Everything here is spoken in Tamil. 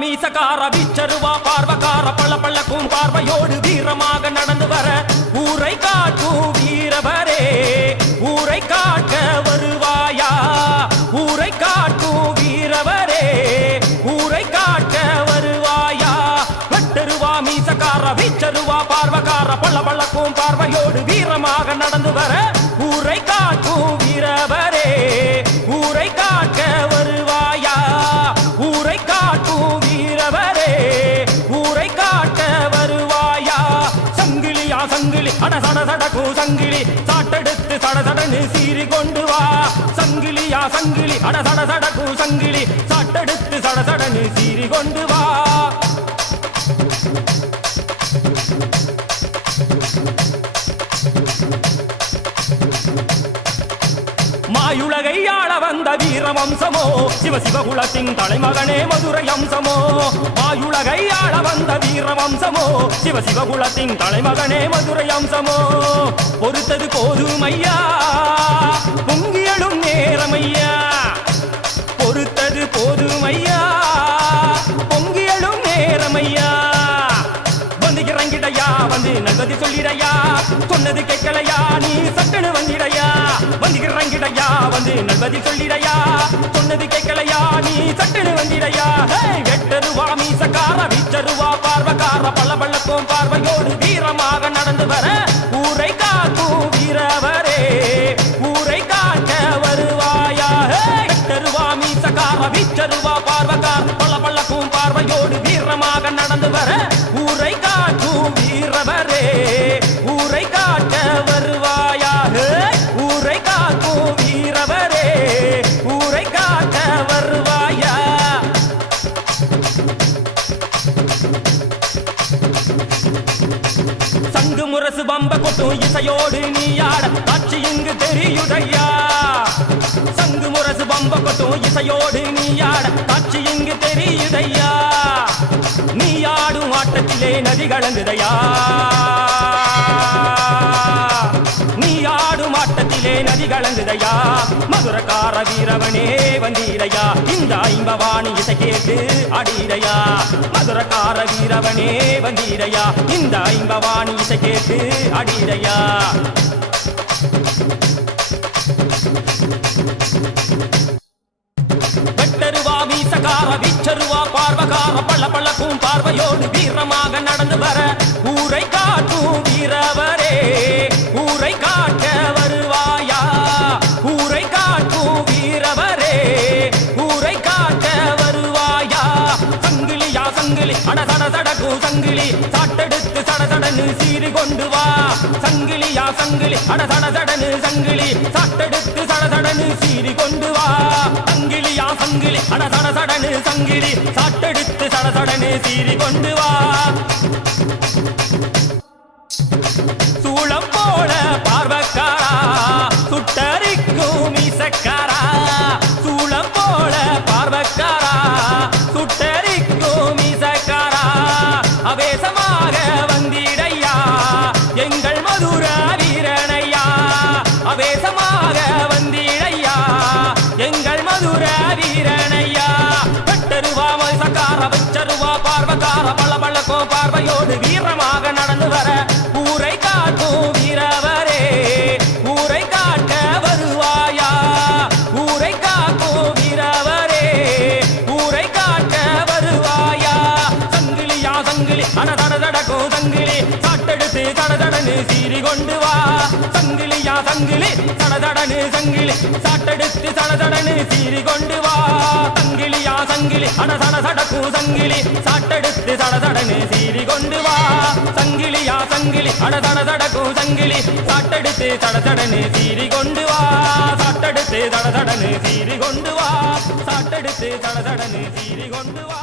மீசக்கார வீச்சருவா பார்வக்கார பள்ளப்பள்ளக்கும் பார்வையோடு வீரமாக நடந்து வர ஊரை காட்டும் வீரவரே ஊரை காக்க வருவாயா ஊரை காட்டும் வீரவரே ஊரை காக்க வருவாயா வெட்டருவா மீசக்கார வீச்சருவா பார்வக்கார பள்ளப்பள்ளக்கும் பார்வையோடு வீரமாக நடந்து வர ஊரை காட்டும் வீரவரே ஊரை காக்க வருவாயா ஊரை காட்டும் வீரவரே ஊரை காக்க வருவாயா சங்கிலியா சங்கிலி அட சட சடக்கும் சங்கிலி சாட்டெடுத்து சட சடன்னு சீறி கொண்டு வா சங்கிலியா சங்கிலி அட சட சடக்கும் சங்கிலி சாட்டெடுத்து சட சடன்னு சீறி கொண்டு வா மாயுலகை ஆள வந்த வீர வம்சமோ சிவசிவகுலத்தின் தலைமகனே மதுரை அம்சமோ மாயுலகை ஆள வந்த வீர வம்சமோ சிவசிவகுலத்தின் தலைமகனே மதுரை அம்சமோ பொறுத்தது போதுமையா பொங்கியலும் நேரமையா பொறுத்தது போதுமையா பொங்கியலும் நேரமையா வந்து இறங்கிடையா வந்து நல்லது சொல்லிடையா சொன்னது கேட்கலையா நீ சட்டனு வந்திடையா வந்து இறங்கிடையா வந்து நல்லது சொல்லிடையா சொன்னது கேட்கலையா நீ சட்டனு வந்திடையா வெட்டருவா மீசக்கார வீச்சருவா பார்வக்கார பள்ளப்பள்ளக்கும் பார்வையோடு வீரமாக நடந்து வர ஊரை காக்கும் வீரவரே ஊரை காக்க வருவாயா வெட்டருவா மீசக்கார வீச்சருவா பார்வக்கார பள்ளப்பள்ளக்கும் பார்வையோடு வீரமாக நடந்து வர ஊரை காக்கும் வீரவரே ஊரை காக்க வருவாயா ஊரை காக்கும் வீரவரே ஊரை காக்க வருவாயா சங்கு முரசு பம்ப கொட்டும் இசையோடு நீ ஆட காட்சி இங்கு தெரியுதையா சங்கு முரசு பம்ப கொட்டும் இசையோடு நீ ஆட காட்சி இங்கு தெரியுதையா நீ ஆடும் ஆட்டத்திலே நதி கலங்குதையா நீ ஆடும் ஆட்டத்திலே நதி கலங்குதையா மதுரக்கார வீரவனே வந்தீரையா இந்த ஐம்பவாணி இசை கேட்டு அடிரையா மதுரக்கார வீரவனே வந்தீரையா இந்த ஐம்பவாணி இசை கேட்டு அடிரையா வெட்டருவா மீசக்கார வீச்சருவா பார்வக்கார பள்ளப்பள்ளக்கும் பார்வையோடு வீரமாக நடந்து வர ஊரை காட்டும் வீரவரே ஊரை காக்க வருவாயா ஊரை காட்டும் வீரவரே ஊரை காக்க வருவாயா சங்கிலியா சங்கிலி அட சட சடக்கும் சங்கிலி சாட்டெடுத்து சட சடன்னு சீறி கொண்டு வா சங்கிலியா சங்கிலி அட சட சடன்னு சங்கிலி சாட்டெடுத்து சட சடன்னு சீறி கொண்டு வா சங்கிலியா சங்கிலி அட சட சடன்னு சங்கிலி சாட்டெடுத்து சட சடன்னு சீறி கொண்டு வா சூளம் போல பார்வக்காரா சுட்டரிக்கும் மீசக்காரா சூளம் போல பார்வக்காரா சுட்டரிக்கும் மீசக்காரா அவேசமாக வந்திடையா எங்கள் மதுர வீரனையா அவேசமாக வந்திடையா எங்கள் மதுர வீரனையா வெட்டருவா மீசக்கார வெச்சருவா பார்வக்கார பள்ளப்பள்ளக்கோ பார்வையோடு வீரமாக நடந்து வர ஊரை காட்டும் வீரவரே ஊரை காக்க வருவாயா ஊரை காக்கும் வீரவரே ஊரை காக்க வருவாயா சங்கிலியா சங்கிலி அனதடதடக்கும் சங்கிலி சாட்டெடுத்து சடதடன்னு சீறி கொண்டு வா சங்கிலியா சங்கிலி சடதடன்னு சங்கிலி சாட்டெடுத்து சடதடன்னு சீறி கொண்டு வா சங்கிலியா சங்கிலி அனதட சடக்கும் சங்கிலி சாட்டெடுத்து சடதடன்னு சீறி கொண்டு வா சங்கிலியா சங்கிலி அடதட சடக்கும் சங்கிலி சாட்டெடுத்து சடதடன்னு சீறி கொண்டு வா சாட்டெடுத்து சடதடன்னு சீறி கொண்டு வா சாட்டெடுத்து சடதடன்னு சீறி கொண்டு வா